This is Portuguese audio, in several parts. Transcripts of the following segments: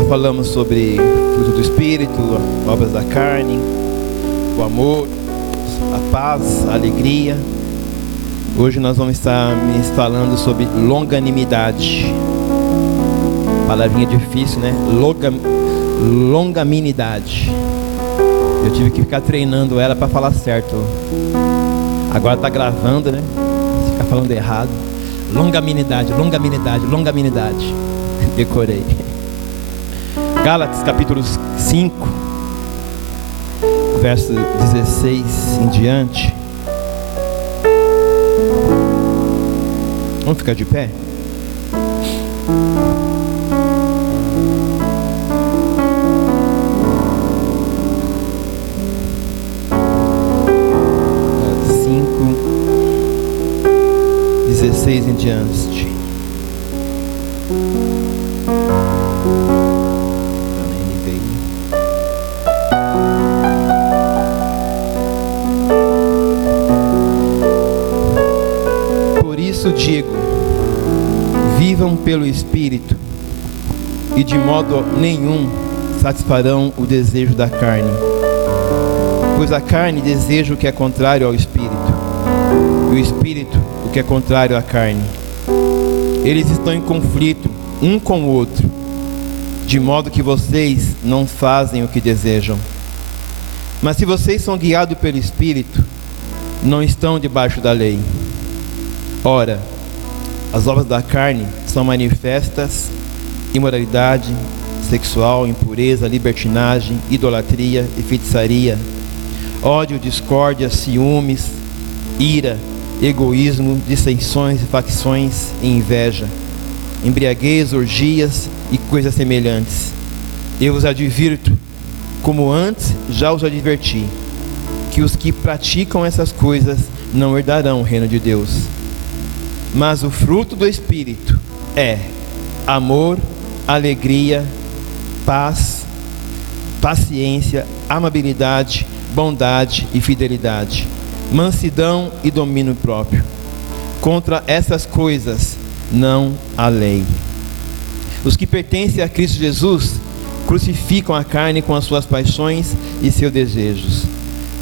Já falamos sobre fruto do Espírito, obras da carne, o amor, a paz, a alegria. Hoje nós vamos estar falando sobre longanimidade. Palavrinha difícil, né? Longanimidade. Eu tive que ficar treinando ela para falar certo. Agora tá gravando, né? Fica falando errado. Longanimidade. Decorei. Gálatas capítulo 5, verso 16 em diante. Vamos ficar de pé? Gálatas 5, 16 em diante. Digo, vivam pelo Espírito, e de modo nenhum satisfarão o desejo da carne, pois a carne deseja o que é contrário ao Espírito, e o Espírito o que é contrário à carne. Eles estão em conflito um com o outro, de modo que vocês não fazem o que desejam. Mas se vocês são guiados pelo Espírito, não estão debaixo da lei. Ora, as obras da carne são manifestas: imoralidade sexual, impureza, libertinagem, idolatria e feitiçaria, ódio, discórdia, ciúmes, ira, egoísmo, dissensões, facções e inveja, embriaguez, orgias e coisas semelhantes. Eu vos advirto, como antes já os adverti, que os que praticam essas coisas não herdarão o reino de Deus. Mas o fruto do Espírito é amor, alegria, paz, paciência, amabilidade, bondade e fidelidade, mansidão e domínio próprio. Contra essas coisas não há lei. Os que pertencem a Cristo Jesus crucificam a carne com as suas paixões e seus desejos.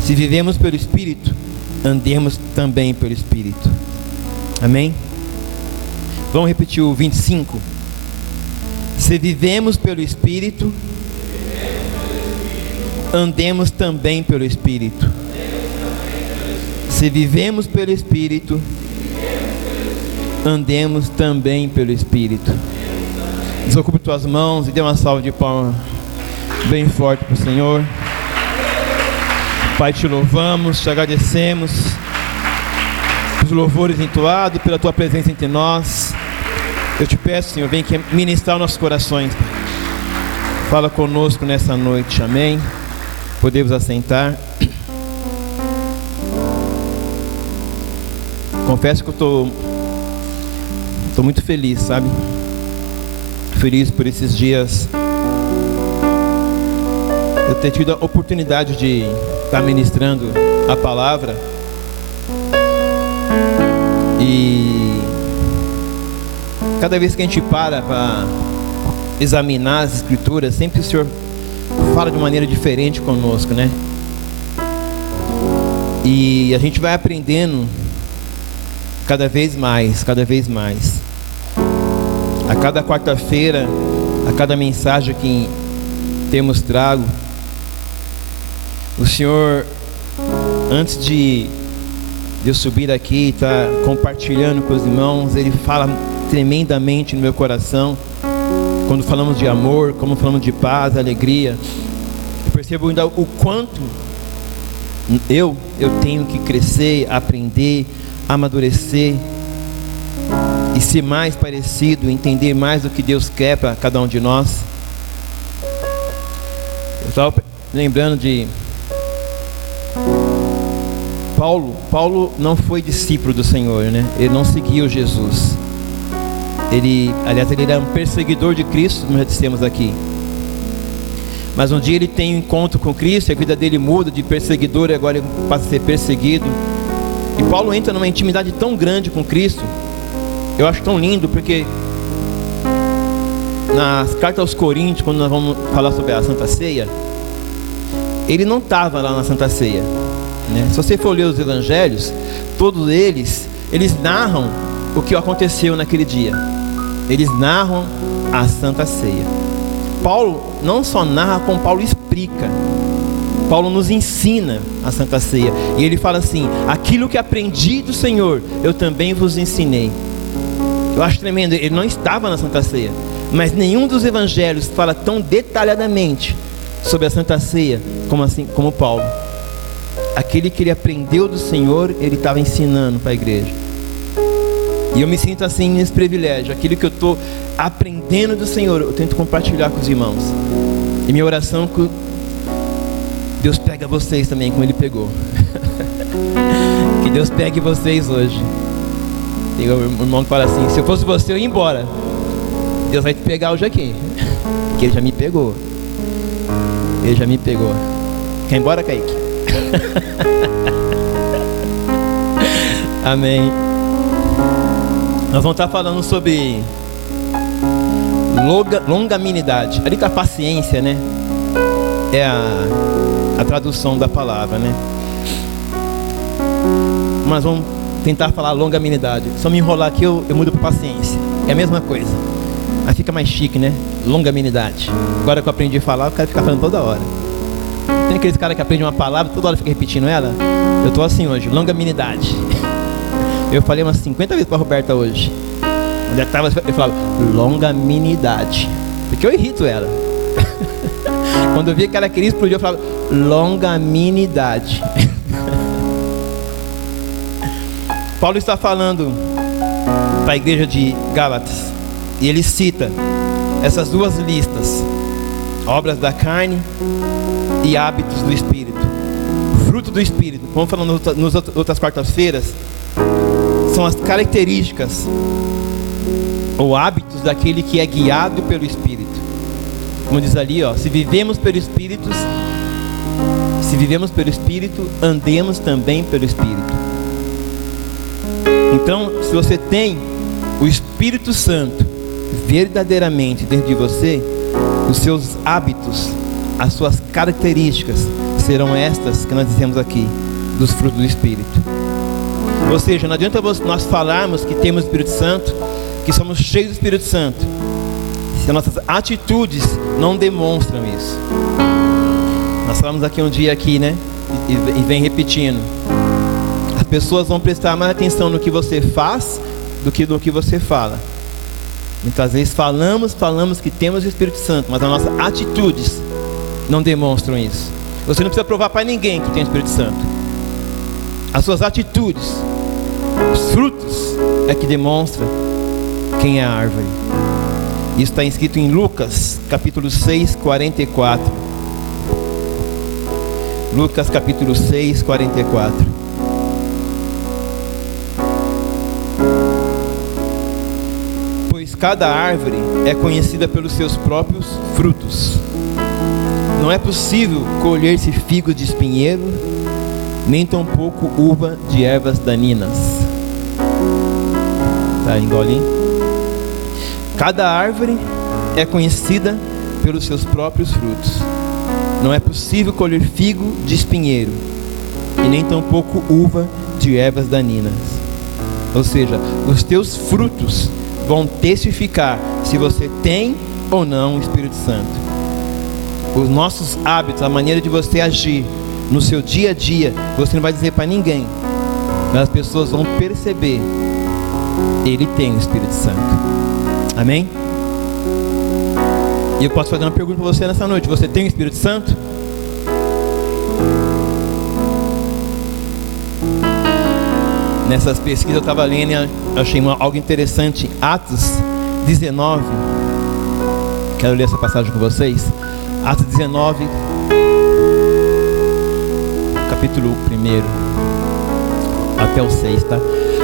Se vivemos pelo Espírito, andemos também pelo Espírito. Amém? Vamos repetir o 25. Se vivemos pelo Espírito, andemos também pelo Espírito. Se vivemos pelo Espírito, andemos também pelo Espírito. Desocupe tuas mãos e dê uma salva de palmas bem forte para o Senhor. Pai, te louvamos, te agradecemos os louvores entoados, pela tua presença entre nós. Eu te peço, Senhor, vem aqui ministrar os nossos corações. Fala conosco nessa noite, amém? Podemos assentar. Confesso que eu estou muito feliz, sabe? Feliz por esses dias eu ter tido a oportunidade de estar ministrando a palavra. E cada vez que a gente para examinar as Escrituras, sempre o Senhor fala de maneira diferente conosco, né? E a gente vai aprendendo cada vez mais. A cada quarta-feira, a cada mensagem que temos trago, o Senhor, antes de eu subir aqui e estar compartilhando com os irmãos, Ele fala tremendamente no meu coração. Quando falamos de amor, como falamos de paz, alegria, eu percebo ainda o quanto eu tenho que crescer, aprender, amadurecer e ser mais parecido, entender mais do que Deus quer para cada um de nós. Eu estava lembrando de Paulo não foi discípulo do Senhor, né? Ele não seguiu Jesus. Ele era um perseguidor de Cristo, como já dissemos aqui. Mas um dia ele tem um encontro com Cristo, a vida dele muda de perseguidor e agora ele passa a ser perseguido. E Paulo entra numa intimidade tão grande com Cristo. Eu acho tão lindo, porque nas cartas aos Coríntios, quando nós vamos falar sobre a Santa Ceia, ele não estava lá na Santa Ceia, né? Se você for ler os evangelhos, todos eles narram o que aconteceu naquele dia. Eles narram a Santa Ceia. Paulo não só narra, como Paulo explica. Paulo nos ensina a Santa Ceia. E ele fala assim: aquilo que aprendi do Senhor, eu também vos ensinei. Eu acho tremendo. Ele não estava na Santa Ceia, mas nenhum dos evangelhos fala tão detalhadamente sobre a Santa Ceia como Paulo. Aquele que ele aprendeu do Senhor, ele estava ensinando para a igreja. E eu me sinto assim nesse privilégio. Aquilo que eu estou aprendendo do Senhor, eu tento compartilhar com os irmãos. E minha oração é que Deus pega vocês também como Ele pegou. Que Deus pegue vocês hoje. Tem um irmão que fala assim: se eu fosse você, eu ia embora. Deus vai te pegar hoje aqui. Porque Ele já me pegou. Ele já me pegou. Quer ir embora, Kaique? Amém. Nós vamos estar falando sobre longanimidade. Ali está paciência, né? É a tradução da palavra, né? Mas vamos tentar falar longanimidade. Só me enrolar aqui, eu mudo para paciência. É a mesma coisa. Aí fica mais chique, né? Longanimidade. Agora que eu aprendi a falar, eu quero ficar falando toda hora. Tem aqueles caras que aprendem uma palavra, toda hora fica repetindo ela. Eu tô assim hoje, longanimidade. Eu falei umas 50 vezes para a Roberta hoje. Onde eu tava, eu falava longanimidade, porque eu irrito ela. Quando eu via que ela queria explodir, eu falava longanimidade. Paulo está falando para a igreja de Gálatas, e ele cita essas duas listas: obras da carne e hábitos do Espírito. Fruto do Espírito, como falamos nas outras quartas-feiras, são as características ou hábitos daquele que é guiado pelo Espírito. Como diz ali, se vivemos pelo Espírito, andemos também pelo Espírito. Então, se você tem o Espírito Santo verdadeiramente dentro de você, os seus hábitos, as suas características serão estas que nós dizemos aqui, dos frutos do Espírito. Ou seja, não adianta nós falarmos que temos o Espírito Santo, que somos cheios do Espírito Santo, se as nossas atitudes não demonstram isso. Nós falamos aqui um dia aqui, né? E vem repetindo. As pessoas vão prestar mais atenção no que você faz do que no que você fala. Muitas vezes falamos que temos o Espírito Santo, mas as nossas atitudes não demonstram isso. Você não precisa provar para ninguém que tem o Espírito Santo. As suas atitudes, os frutos é que demonstram quem é a árvore. Isso está escrito em Lucas capítulo 6, 44. Lucas capítulo 6, 44. Pois cada árvore é conhecida pelos seus próprios frutos. Não é possível colher-se figos de espinheiro, nem tampouco uva de ervas daninhas. Tá, engole. Cada árvore é conhecida pelos seus próprios frutos. Não é possível colher figo de espinheiro, e nem tampouco uva de ervas daninhas. Ou seja, os teus frutos vão testificar se você tem ou não o Espírito Santo. Os nossos hábitos, a maneira de você agir no seu dia a dia, você não vai dizer para ninguém, mas as pessoas vão perceber: ele tem o Espírito Santo. Amém? E eu posso fazer uma pergunta para você nessa noite: você tem o Espírito Santo? Nessas pesquisas eu estava lendo e achei algo interessante. Atos 19. Quero ler essa passagem com vocês. Atos 19, capítulo 1 até o 6, tá?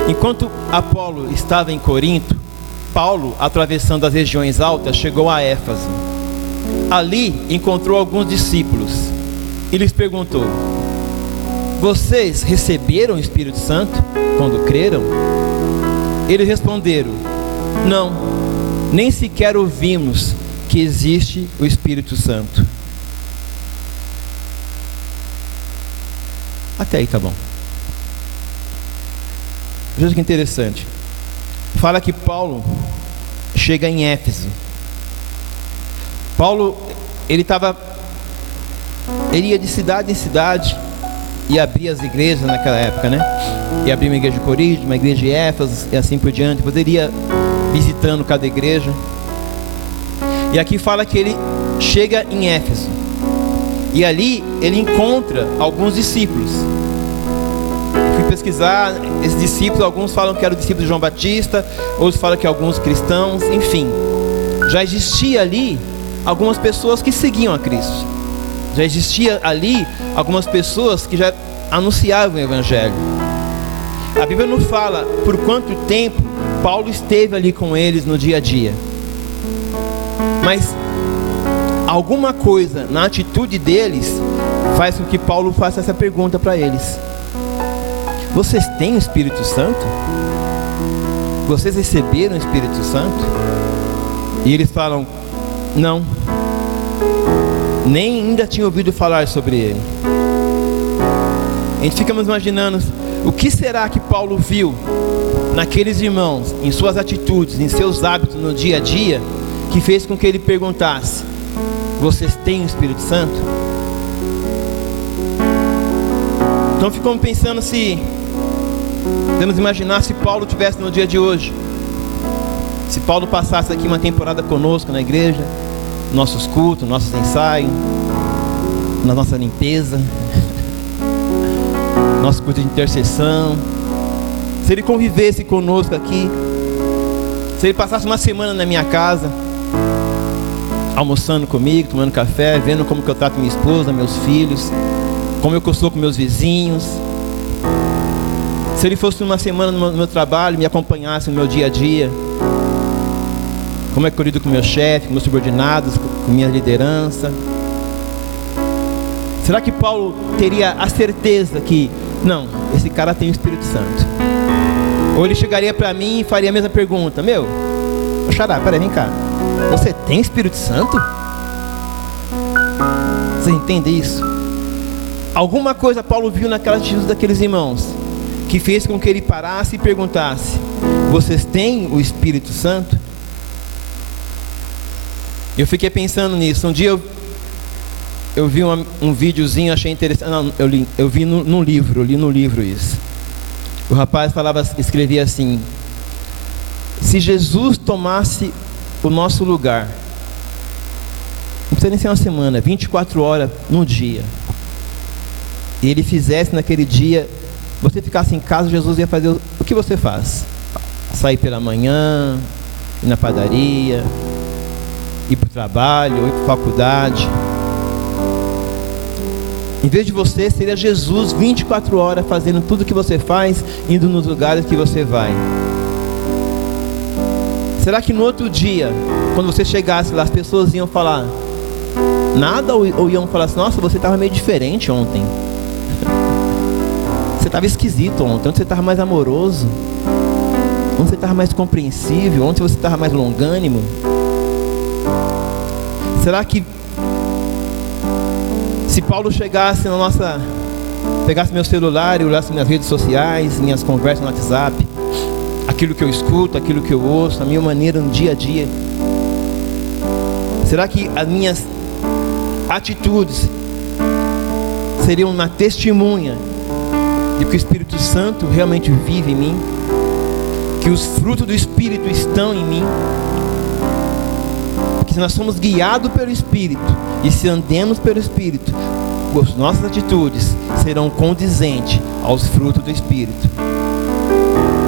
Enquanto Apolo estava em Corinto, Paulo, atravessando as regiões altas, chegou a Éfeso. Ali encontrou alguns discípulos e lhes perguntou: vocês receberam o Espírito Santo quando creram? Eles responderam: não, nem sequer ouvimos que existe o Espírito Santo. Até aí tá bom. Veja que interessante. Fala que Paulo chega em Éfeso. Paulo, ele ia de cidade em cidade e abria as igrejas naquela época, né? E abria uma igreja de Corinto, uma igreja de Éfeso e assim por diante. Poderia visitando cada igreja. E aqui fala que ele chega em Éfeso. E ali ele encontra alguns discípulos. Eu fui pesquisar esses discípulos, alguns falam que eram discípulos de João Batista, outros falam que alguns cristãos, enfim. Já existia ali algumas pessoas que seguiam a Cristo. Já existia ali algumas pessoas que já anunciavam o Evangelho. A Bíblia não fala por quanto tempo Paulo esteve ali com eles no dia a dia. Mas alguma coisa na atitude deles faz com que Paulo faça essa pergunta para eles: vocês têm o Espírito Santo? Vocês receberam o Espírito Santo? E eles falam: não, nem ainda tinha ouvido falar sobre ele. A gente fica imaginando o que será que Paulo viu naqueles irmãos, em suas atitudes, em seus hábitos no dia a dia, que fez com que ele perguntasse: vocês têm o Espírito Santo? Então ficamos pensando se podemos imaginar se Paulo tivesse no dia de hoje, se Paulo passasse aqui uma temporada conosco na igreja, nossos cultos, nossos ensaios, na nossa limpeza, nosso culto de intercessão, se ele convivesse conosco aqui, se ele passasse uma semana na minha casa, almoçando comigo, tomando café, vendo como que eu trato minha esposa, meus filhos, como eu sou com meus vizinhos, se ele fosse uma semana no meu trabalho, me acompanhasse no meu dia a dia, como é que eu lido com meu chefe, com meus subordinados, com minha liderança. Será que Paulo teria a certeza que, não, esse cara tem o Espírito Santo? Ou ele chegaria para mim e faria a mesma pergunta: meu, Xará, peraí, vem cá, você tem Espírito Santo? Você entende isso? Alguma coisa Paulo viu naquela atitude daqueles irmãos que fez com que ele parasse e perguntasse: vocês têm o Espírito Santo? Eu fiquei pensando nisso. Um dia eu vi um videozinho, achei interessante. Não, eu vi num livro, eu li no livro isso. O rapaz escrevia assim: se Jesus tomasse o nosso lugar, não precisa nem ser uma semana, 24 horas no dia, e ele fizesse naquele dia, você ficasse em casa, Jesus ia fazer o que você faz? Sair pela manhã, ir na padaria, ir para o trabalho, ou ir para a faculdade. Em vez de você, seria Jesus 24 horas fazendo tudo o que você faz, indo nos lugares que você vai. Será que no outro dia, quando você chegasse lá, as pessoas iam falar nada, ou iam falar assim: nossa, você estava meio diferente ontem, você estava esquisito ontem você estava mais amoroso, ontem você estava mais compreensível, ontem você estava mais longânimo? Será que se Paulo chegasse pegasse meu celular e olhasse minhas redes sociais, minhas conversas no WhatsApp, aquilo que eu escuto, aquilo que eu ouço, a minha maneira no dia a dia, será que as minhas atitudes seriam uma testemunha de que o Espírito Santo realmente vive em mim, que os frutos do Espírito estão em mim? Porque se nós somos guiados pelo Espírito, e se andemos pelo Espírito, as nossas atitudes serão condizentes aos frutos do Espírito.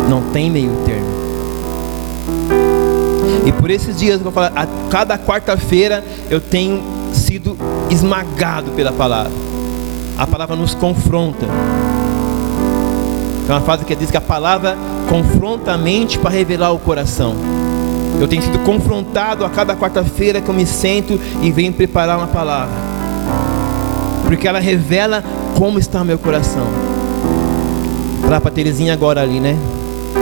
Não tem meio termo. E por esses dias que eu falo, a cada quarta-feira eu tenho sido esmagado pela palavra. A palavra nos confronta. Tem uma frase que diz que a palavra confronta a mente para revelar o coração. Eu tenho sido confrontado a cada quarta-feira que eu me sento e venho preparar uma palavra, porque ela revela como está o meu coração. Para a Terezinha agora ali, né?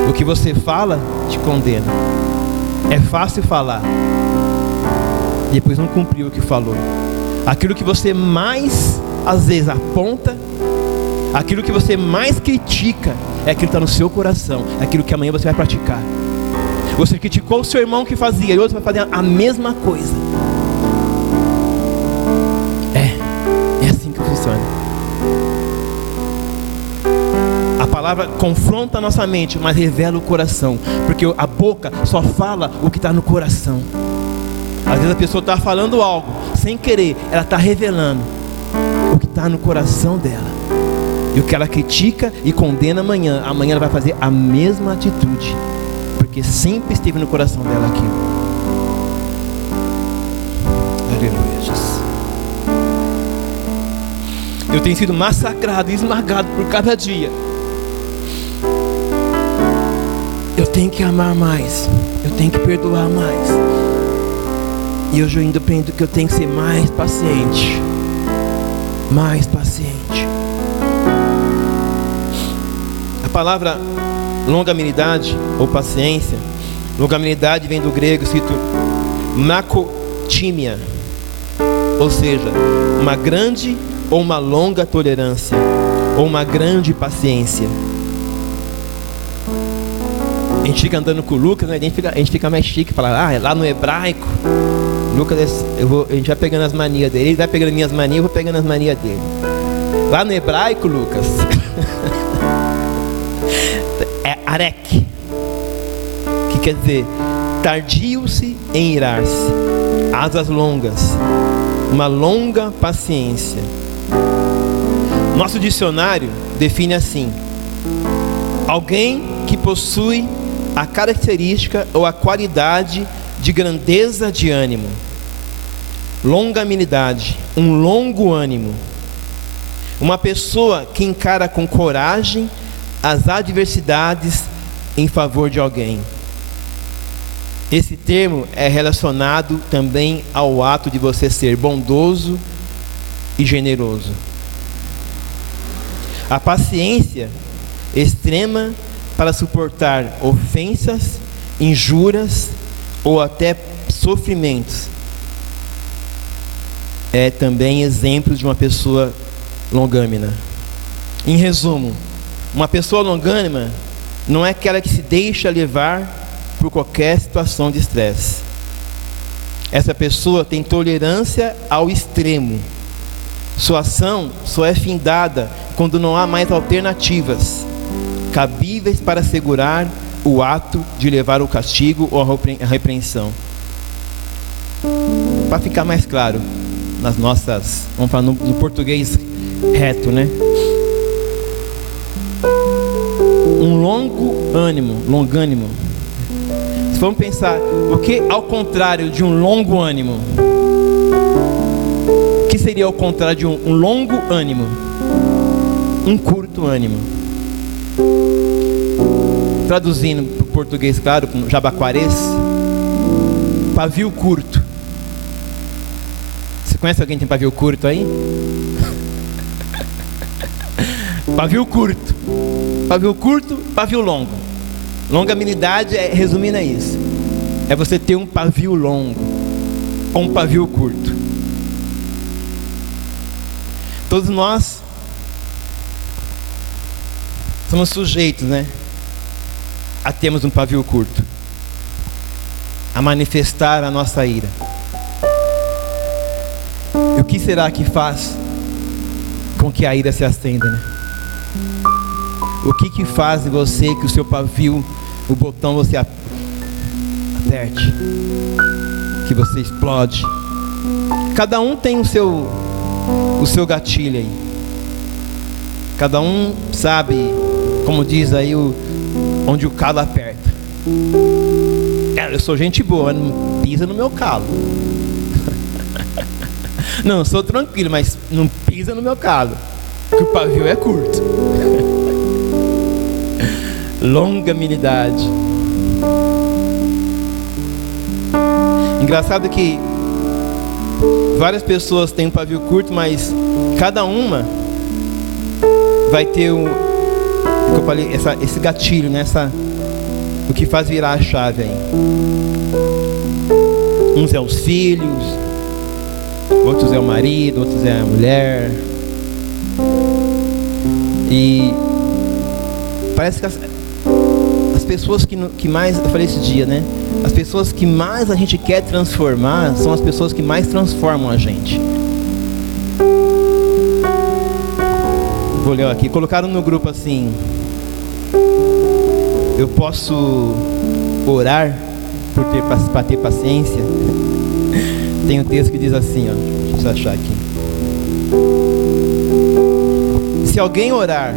O que você fala te condena. É fácil falar, depois não cumpriu o que falou. Aquilo que você mais, às vezes, aponta, aquilo que você mais critica, é aquilo que está no seu coração, é aquilo que amanhã você vai praticar. Você criticou o seu irmão que fazia, e outro vai fazer a mesma coisa. É assim que funciona. A palavra confronta a nossa mente, mas revela o coração, porque a boca só fala o que está no coração. Às vezes a pessoa está falando algo, sem querer, ela está revelando o que está no coração dela. E o que ela critica e condena amanhã ela vai fazer a mesma atitude, porque sempre esteve no coração dela aquilo. Aleluia, Jesus. Eu tenho sido massacrado e esmagado por cada dia. Eu tenho que amar mais, eu tenho que perdoar mais. E hoje eu ainda aprendo que eu tenho que ser mais paciente. Mais paciente. A palavra longanimidade ou paciência, longanimidade vem do grego escrito makotímia, ou seja, uma grande ou uma longa tolerância, ou uma grande paciência. A gente fica andando com o Lucas, né? A gente fica mais chique, falar, lá no hebraico, Lucas, a gente vai pegando as manias dele, ele vai pegando minhas manias, eu vou pegando as manias dele. Lá no hebraico, Lucas, é arek, que quer dizer tardio-se em irar-se, asas longas, uma longa paciência. Nosso dicionário define assim: alguém que possui a característica ou a qualidade de grandeza de ânimo, longanimidade, um longo ânimo, uma pessoa que encara com coragem as adversidades em favor de alguém. Esse termo é relacionado também ao ato de você ser bondoso e generoso. A paciência extrema para suportar ofensas, injúrias ou até sofrimentos é também exemplo de uma pessoa longânima. Em resumo, uma pessoa longânima não é aquela que se deixa levar por qualquer situação de estresse. Essa pessoa tem tolerância ao extremo. Sua ação só é findada quando não há mais alternativas cabíveis para assegurar o ato de levar o castigo ou a repreensão. Para ficar mais claro, nas nossas, vamos falar no português reto, né? Um longânimo. Se vamos pensar, o que ao contrário de um longo ânimo? O que seria ao contrário de um longo ânimo? Um curto ânimo. Traduzindo para o português, claro, jabaquarês, pavio curto. Você conhece alguém que tem pavio curto aí? Pavio curto. Pavio curto, pavio longo. Longanimidade, resumindo, é isso. É você ter um pavio longo ou um pavio curto. Todos nós somos sujeitos, né, a termos um pavio curto, a manifestar a nossa ira. E o que será que faz com que a ira se acenda, né? O que faz em você que o seu pavio, o botão você aperte, que você explode? Cada um tem o seu gatilho aí. Cada um sabe, como diz aí, onde o calo aperta. Eu sou gente boa, não pisa no meu calo. Não, eu sou tranquilo, mas não pisa no meu calo, que o pavio é curto. Longanimidade. Engraçado que várias pessoas têm um pavio curto, mas cada uma vai ter como eu falei, esse gatilho, né? o que faz virar a chave aí. Uns é os filhos, outros é o marido, outros é a mulher. E parece que as pessoas que mais, eu falei esse dia, né? As pessoas que mais a gente quer transformar são as pessoas que mais transformam a gente. Vou ler aqui, colocaram no grupo assim: eu posso orar para ter paciência? Tem um texto que diz assim, ó, deixa eu achar aqui. Se alguém orar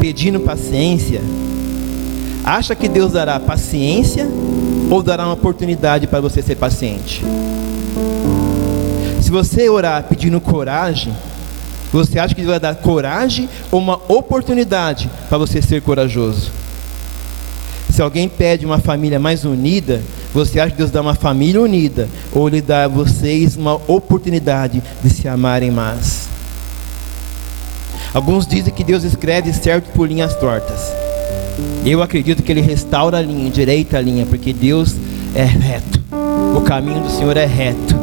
pedindo paciência, acha que Deus dará paciência ou dará uma oportunidade para você ser paciente? Se você orar pedindo coragem, você acha que Deus vai dar coragem ou uma oportunidade para você ser corajoso? Se alguém pede uma família mais unida, você acha que Deus dá uma família unida ou Ele dá a vocês uma oportunidade de se amarem mais? Alguns dizem que Deus escreve certo por linhas tortas. Eu acredito que Ele restaura a linha, endireita a linha, porque Deus é reto. O caminho do Senhor é reto.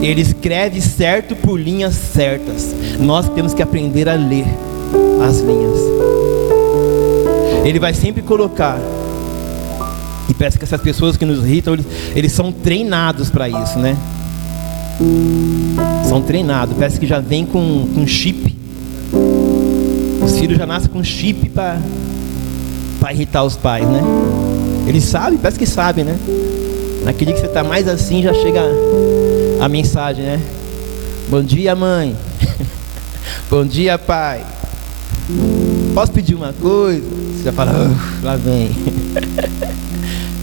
Ele escreve certo por linhas certas. Nós temos que aprender a ler as linhas. Ele vai sempre colocar. E parece que essas pessoas que nos irritam, eles são treinados para isso, né? São treinados. Parece que já vem com chip. Os filhos já nascem com chip para irritar os pais, né? Eles sabem, parece que sabem, né? Naquele que você está mais assim, já chega a mensagem, né? Bom dia, mãe. Bom dia, pai. Posso pedir uma coisa? Você já fala, lá vem.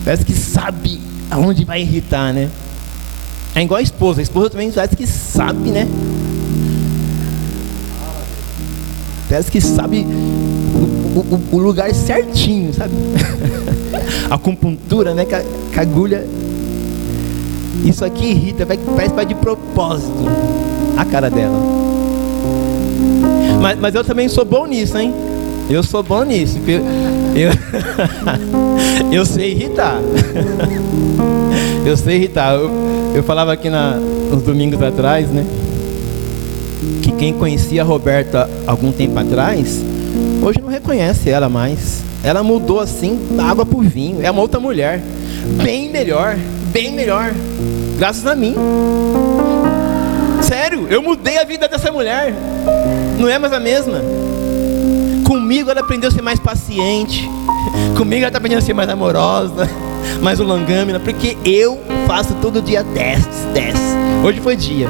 Parece que sabe aonde vai irritar, né? É igual a esposa também parece que sabe, né? Parece que sabe o lugar certinho, sabe? A acupuntura, né? Com a agulha. Isso aqui irrita, parece que vai de propósito a cara dela. Mas eu também sou bom nisso, hein? Eu sou bom nisso. Eu sei irritar. Eu sei irritar. Eu falava aqui uns domingos atrás, né? Que quem conhecia a Roberta algum tempo atrás, hoje não reconhece ela mais. Ela mudou assim, da água pro vinho. É uma outra mulher. Bem melhor. Bem melhor. Graças a mim. Sério, eu mudei a vida dessa mulher. Não é mais a mesma. Comigo ela aprendeu a ser mais paciente. Comigo ela está aprendendo a ser mais amorosa, mais ulangâmina, porque eu faço todo dia testes. Hoje foi dia.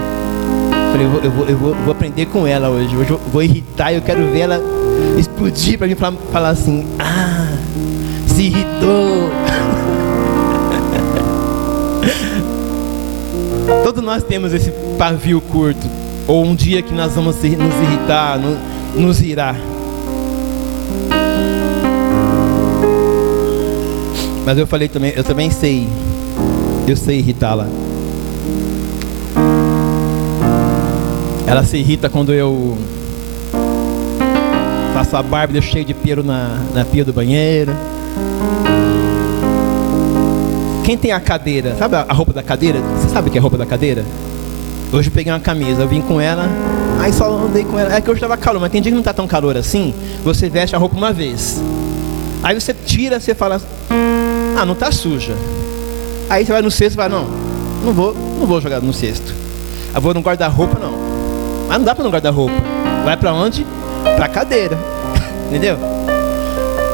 Falei, eu vou aprender com ela hoje. Hoje eu vou irritar, eu quero ver ela explodir para mim falar assim: ah, se irritou. Todos nós temos esse pavio curto, ou um dia que nós vamos nos irritar, nos irar. Mas eu falei também, eu também sei irritá-la. Ela se irrita quando eu faço a barba e deixo cheio de pelo na pia do banheiro. Quem tem a cadeira, sabe a roupa da cadeira? Você sabe o que é a roupa da cadeira? Hoje eu peguei uma camisa, eu vim com ela, aí só andei com ela. É que hoje estava calor, mas tem dia que não está tão calor assim. Você veste a roupa uma vez, aí você tira, você fala: ah, não está suja. Aí você vai no cesto e fala: não vou jogar no cesto. Eu vou no guarda-roupa, não. Mas não dá para no guarda-roupa. Vai para onde? Para a cadeira. Entendeu?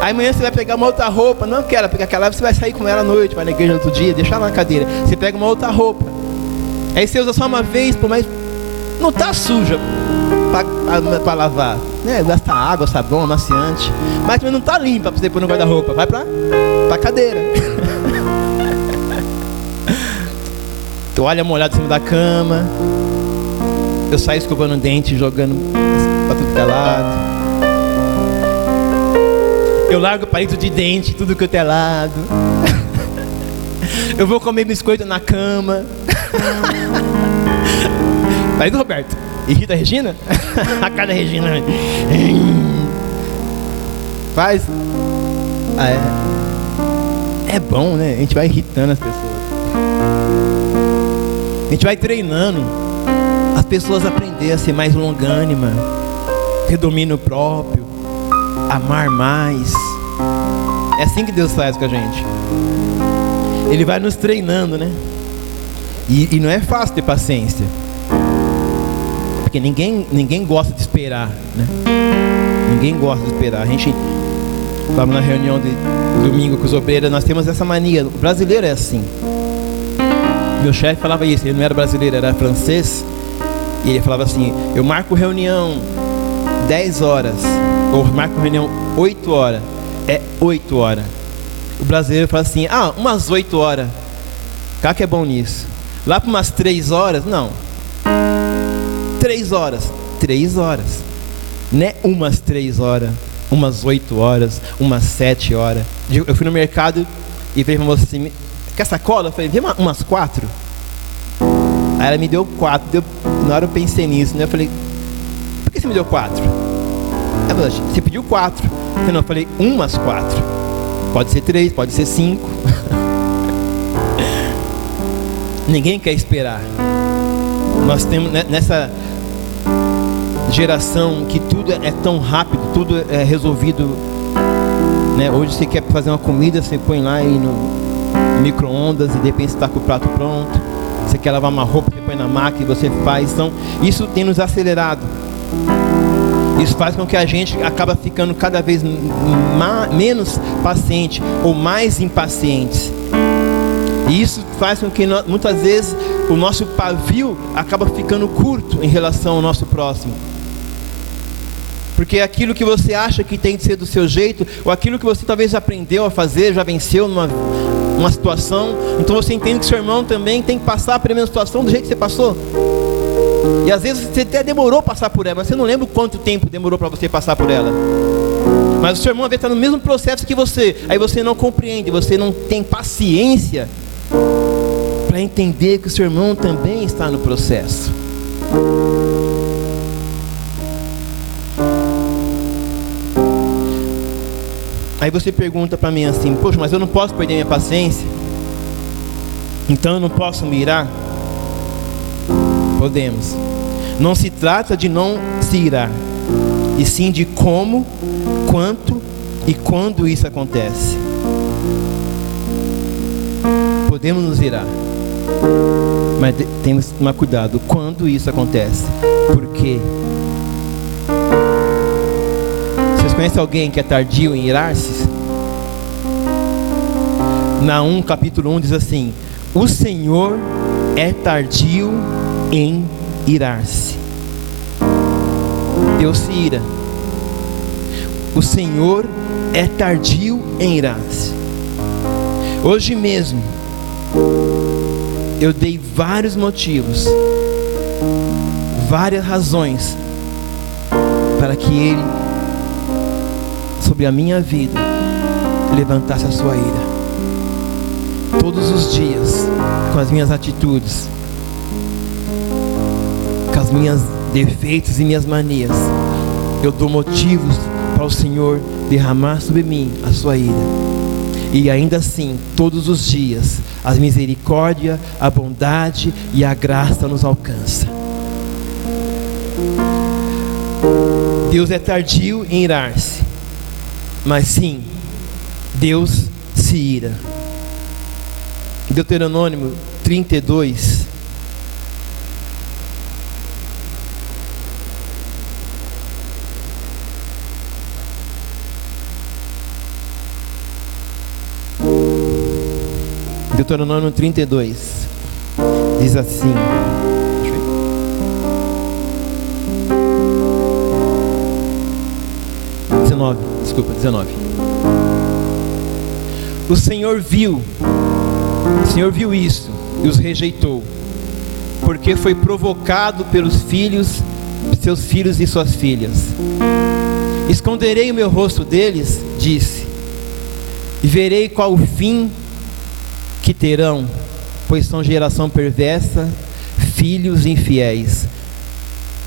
Aí amanhã você vai pegar uma outra roupa. Não quero pegar aquela, você vai sair com ela à noite, vai na igreja no outro dia, deixar ela na cadeira. Você pega uma outra roupa. Aí você usa só uma vez, mas não está suja para lavar, né? Gasta água, sabão, amaciante. Mas também não está limpa para você pôr no guarda-roupa. Vai para a cadeira. Toalha molhada em cima da cama. Eu saio escovando o dente, jogando para tudo que é lado. Eu largo palito de dente, tudo que é lado. Eu vou comer biscoito na cama. Palito Roberto. Irrita a Regina? A cara da Regina. Faz. É bom, né? A gente vai irritando as pessoas. A gente vai treinando as pessoas a aprender a ser mais longânima, ter domínio próprio, amar mais. É assim que Deus faz com a gente. Ele vai nos treinando, né? E não é fácil ter paciência, porque ninguém gosta de esperar, né? Ninguém gosta de esperar. A gente estava na reunião de domingo com os obreiros. Nós temos essa mania. O brasileiro é assim. Meu chefe falava isso. Ele não era brasileiro, era francês. E ele falava assim: eu marco reunião 10 horas, ou marco reunião 8 horas. É 8 horas. O brasileiro fala assim: umas 8 horas. Cara que é bom nisso. Lá para umas 3 horas, não. 3 horas. 3 horas. Não é umas 3 horas, umas 8 horas, umas 7 horas. Eu fui no mercado e falei pra moça assim: quer sacola? Eu falei: vê umas 4. Aí ela me deu 4. Na hora eu pensei nisso, né? Eu falei: por que você me deu 4? Ela falou: você pediu 4. Eu falei: umas 4. Pode ser 3, pode ser 5. Ninguém quer esperar. Nós temos nessa geração que tudo é tão rápido, tudo é resolvido, né? Hoje você quer fazer uma comida, você põe lá no micro-ondas e de repente você está com o prato pronto. Você quer lavar uma roupa, você põe na máquina e você faz. Então, isso tem nos acelerado. Isso faz com que a gente acaba ficando cada vez menos paciente ou mais impacientes. E isso faz com que muitas vezes o nosso pavio acaba ficando curto em relação ao nosso próximo. Porque aquilo que você acha que tem que ser do seu jeito, ou aquilo que você talvez já aprendeu a fazer, já venceu numa situação, então você entende que seu irmão também tem que passar pela mesma situação do jeito que você passou. E às vezes você até demorou a passar por ela, mas você não lembra quanto tempo demorou para você passar por ela. Mas o seu irmão às vezes está no mesmo processo que você, aí você não compreende, você não tem paciência para entender que o seu irmão também está no processo. Aí você pergunta para mim assim: poxa, mas eu não posso perder minha paciência? Então eu não posso me irar? Podemos. Não se trata de não se irar, e sim de como, quanto e quando isso acontece. Podemos nos irar, mas temos que tomar cuidado quando isso acontece. Por quê? Vocês conhecem alguém que é tardio em irar-se? Naum capítulo 1 diz assim: o Senhor é tardio em irar-se. Deus se ira. O Senhor é tardio em irar-se. Hoje mesmo eu dei vários motivos, várias razões para que Ele, sobre a minha vida, levantasse a sua ira. Todos os dias, com as minhas atitudes, com as minhas defeitos e minhas manias, eu dou motivos para o Senhor derramar sobre mim a sua ira. E ainda assim, todos os dias, a misericórdia, a bondade e a graça nos alcança. Deus é tardio em irar-se, mas sim, Deus se ira. Deuteronômio 32. Deuteronômio 32 diz assim: 19. O Senhor viu isso e os rejeitou, porque foi provocado pelos seus filhos e suas filhas. Esconderei o meu rosto deles, disse, e verei qual o fim que terão, pois são geração perversa, filhos infiéis.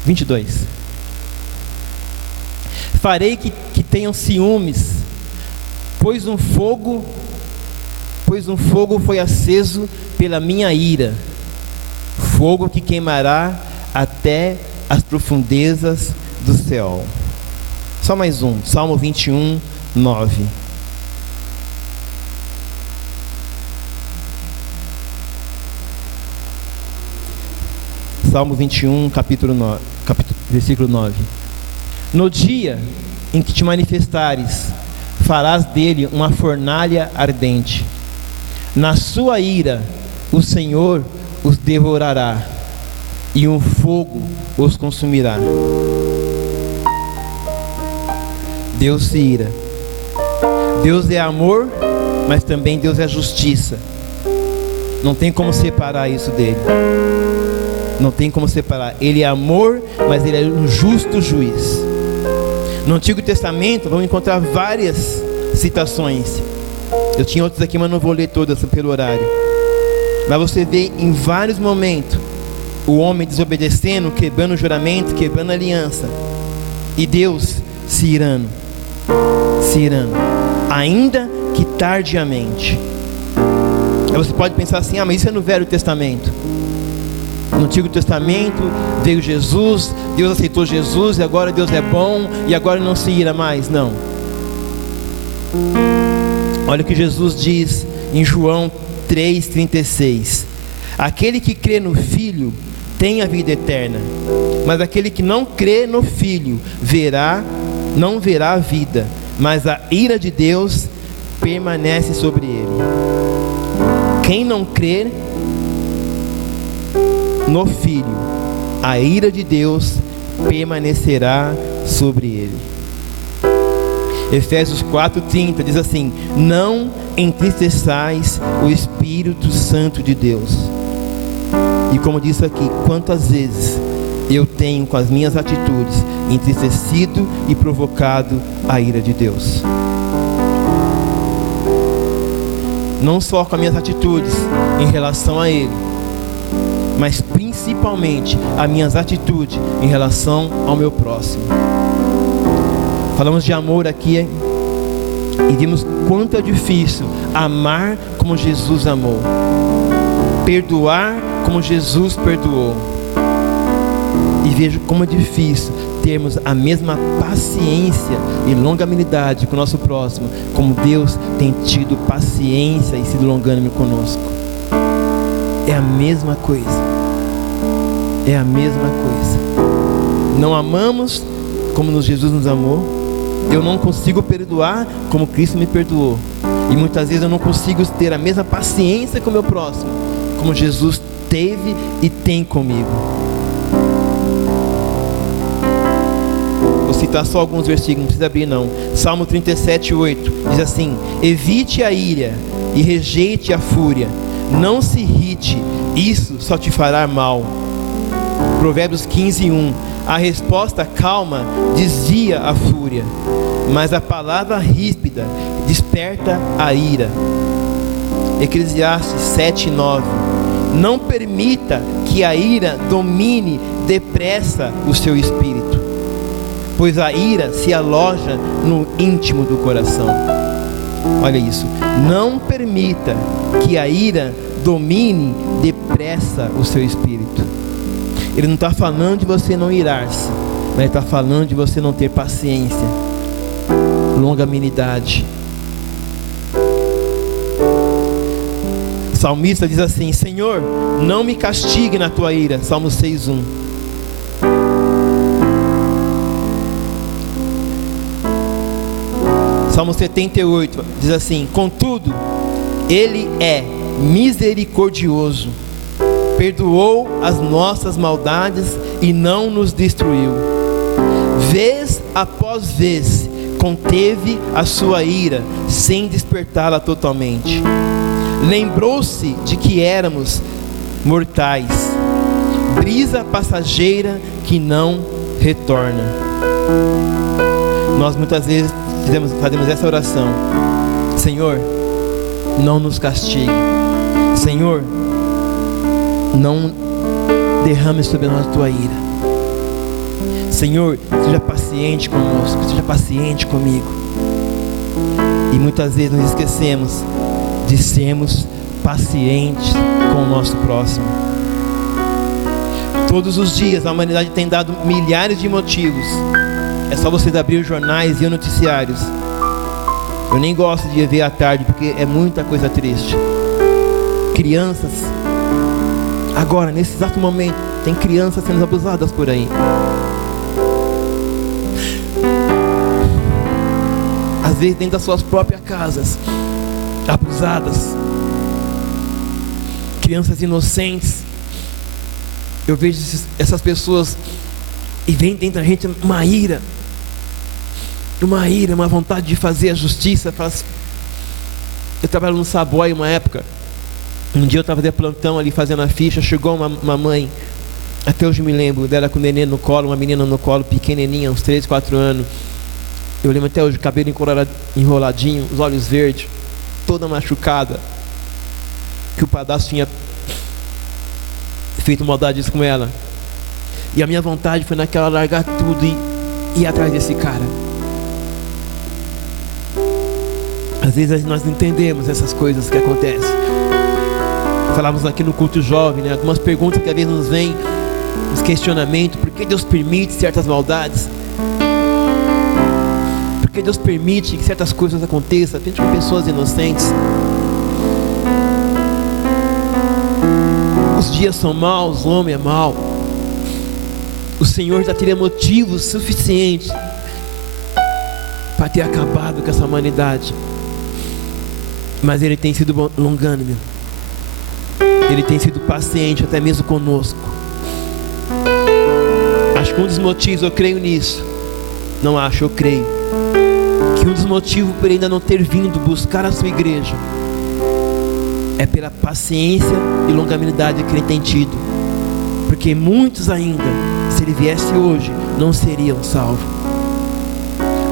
22. Farei que tenham ciúmes, pois um fogo pois um fogo foi aceso pela minha ira, fogo que queimará até as profundezas do céu. Só mais um, Salmo 21, 9. Salmo 21, versículo 9. No dia em que te manifestares, farás dele uma fornalha ardente. Na sua ira, o Senhor os devorará, e um fogo os consumirá. Deus se ira. Deus é amor, mas também Deus é justiça. Não tem como separar isso dele. Não tem como separar. Ele é amor, mas ele é um justo juiz. No Antigo Testamento vamos encontrar várias citações. Eu tinha outras aqui, mas não vou ler todas pelo horário. Mas você vê em vários momentos o homem desobedecendo, quebrando o juramento, quebrando a aliança, e Deus se irando, ainda que tardiamente. Aí você pode pensar assim: mas isso é no Velho Testamento. No Antigo Testamento veio Jesus, Deus aceitou Jesus, e agora Deus é bom, e agora não se ira mais. Não. Olha o que Jesus diz em João 3,36: aquele que crê no Filho tem a vida eterna, mas aquele que não crê no Filho não verá a vida, mas a ira de Deus permanece sobre ele. Quem não crê no Filho, a ira de Deus permanecerá sobre ele. Efésios 4,30 diz assim: não entristeçais o Espírito Santo de Deus. E como disse aqui, quantas vezes eu tenho com as minhas atitudes entristecido e provocado a ira de Deus. Não só com as minhas atitudes em relação a Ele, mas principalmente as minhas atitudes em relação ao meu próximo. Falamos de amor aqui e vimos quanto é difícil amar como Jesus amou, perdoar como Jesus perdoou. E vejo como é difícil termos a mesma paciência e longanimidade com o nosso próximo, como Deus tem tido paciência e sido longânimo conosco. É a mesma coisa. É a mesma coisa. Não amamos como Jesus nos amou. Eu não consigo perdoar como Cristo me perdoou. E muitas vezes eu não consigo ter a mesma paciência com o meu próximo, como Jesus teve e tem comigo. Vou citar só alguns versículos, não precisa abrir não. Salmo 37:8 diz assim: evite a ira e rejeite a fúria, não se irrite, isso só te fará mal. Provérbios 15:1: a resposta calma desvia a fúria, mas a palavra ríspida desperta a ira. Eclesiastes 7:9: não permita que a ira domine depressa o seu espírito, pois a ira se aloja no íntimo do coração. Olha isso. Não permita que a ira domine depressa o seu espírito. Ele não está falando de você não irar-se, mas ele está falando de você não ter paciência, longanimidade. O salmista diz assim: Senhor, não me castigue na tua ira. Salmo 6:1. Salmo 78 diz assim: contudo, Ele é misericordioso, perdoou as nossas maldades e não nos destruiu. Vez após vez conteve a sua ira, sem despertá-la totalmente. Lembrou-se de que éramos mortais, brisa passageira que não retorna. Nós muitas vezes fazemos essa oração: Senhor, não nos castigue. Senhor, não derrame sobre nós a tua ira. Senhor, seja paciente conosco, seja paciente comigo. E muitas vezes nos esquecemos de sermos pacientes com o nosso próximo. Todos os dias a humanidade tem dado milhares de motivos. É só vocês abrir os jornais e os noticiários. Eu nem gosto de ver à tarde, porque é muita coisa triste. Crianças, agora, nesse exato momento, tem crianças sendo abusadas por aí. Às vezes dentro das suas próprias casas, abusadas. Crianças inocentes. Eu vejo essas pessoas e vem dentro da gente uma ira, uma vontade de fazer a justiça. Eu trabalho no Savoy uma época. Um dia eu estava de plantão ali fazendo a ficha. Chegou uma mãe, até hoje me lembro dela com o neném no colo, uma menina no colo, pequenininha, uns 3, 4 anos. Eu lembro até hoje, cabelo enroladinho, os olhos verdes, toda machucada, que o padrasto tinha feito maldades com ela. E a minha vontade foi naquela largar tudo e ir atrás desse cara. Às vezes nós não entendemos essas coisas que acontecem. Falávamos aqui no culto jovem, né? Algumas perguntas que às vezes nos vêm, uns questionamentos. Por que Deus permite certas maldades? Por que Deus permite que certas coisas aconteçam, até com pessoas inocentes? Os dias são maus, o homem é mau. O Senhor já teria motivos suficientes para ter acabado com essa humanidade, mas Ele tem sido longânimo. Ele tem sido paciente até mesmo conosco. Acho que um dos motivos, eu creio nisso, não acho, eu creio, que um dos motivos por Ele ainda não ter vindo buscar a sua igreja é pela paciência e longanimidade que Ele tem tido. Porque muitos ainda, se Ele viesse hoje, não seriam salvos.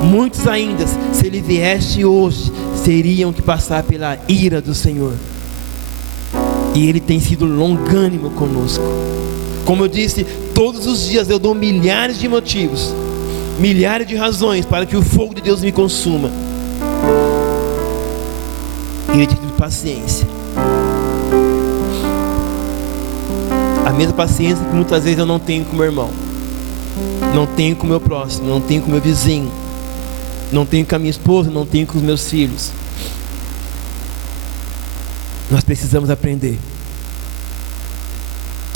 Muitos ainda, se Ele viesse hoje, teriam que passar pela ira do Senhor. E Ele tem sido longânimo conosco. Como eu disse, todos os dias eu dou milhares de motivos, milhares de razões para que o fogo de Deus me consuma. E Ele tem tido paciência. A mesma paciência que muitas vezes eu não tenho com meu irmão, não tenho com meu próximo, não tenho com meu vizinho, não tenho com a minha esposa, não tenho com os meus filhos. Nós precisamos aprender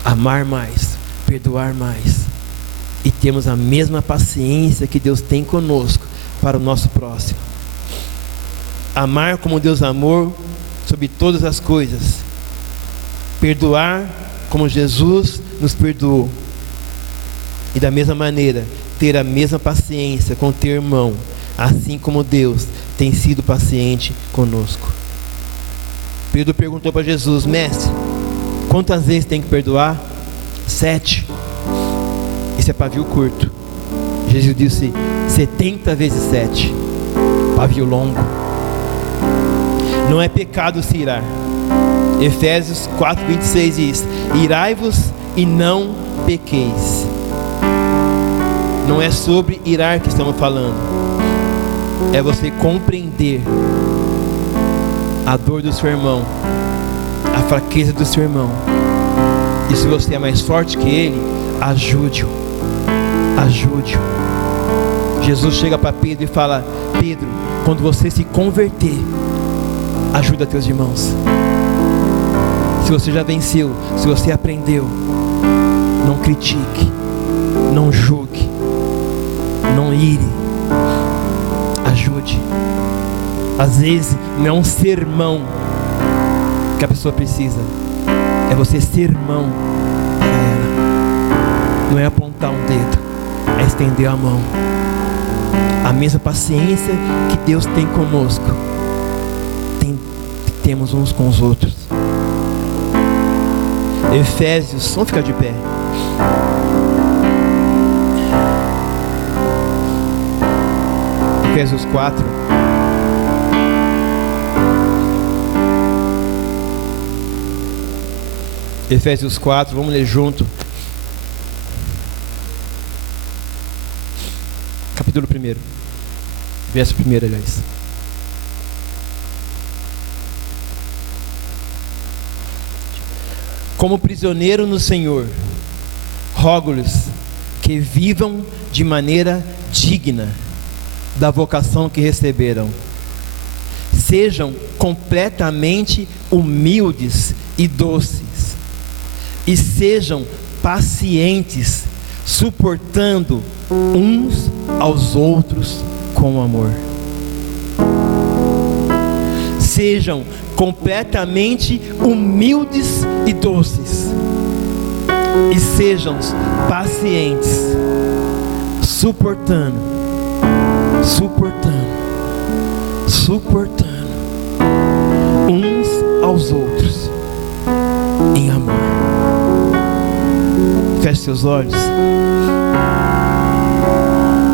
a amar mais, perdoar mais, e termos a mesma paciência que Deus tem conosco para o nosso próximo. Amar como Deus amou sobre todas as coisas. Perdoar como Jesus nos perdoou. E da mesma maneira, ter a mesma paciência com o teu irmão, assim como Deus tem sido paciente conosco. Pedro perguntou para Jesus: Mestre, quantas vezes tem que perdoar? 7. Esse é pavio curto. Jesus disse 70 vezes 7. Pavio longo. Não é pecado se irar. Efésios 4:26 diz: irai-vos e não pequeis. Não é sobre irar que estamos falando. É você compreender a dor do seu irmão, a fraqueza do seu irmão. E se você é mais forte que ele, ajude-o. Ajude-o. Jesus chega para Pedro e fala: Pedro, quando você se converter, ajuda teus irmãos. Se você já venceu, se você aprendeu, não critique, não julgue, não ire, ajude. Às vezes não é um sermão que a pessoa precisa, é você ser irmão para ela. Não é apontar um dedo, é estender a mão. A mesma paciência que Deus tem conosco, temos uns com os outros. Efésios, vamos ficar de pé. Efésios 4. Efésios 4, vamos ler junto. Capítulo 1. Verso 1, aliás. Como prisioneiro no Senhor, rogo-lhes que vivam de maneira digna da vocação que receberam. Sejam completamente humildes e doces, e sejam pacientes, suportando uns aos outros com amor. Sejam completamente humildes e doces, e sejam pacientes, suportando uns aos outros em amor. Feche seus olhos.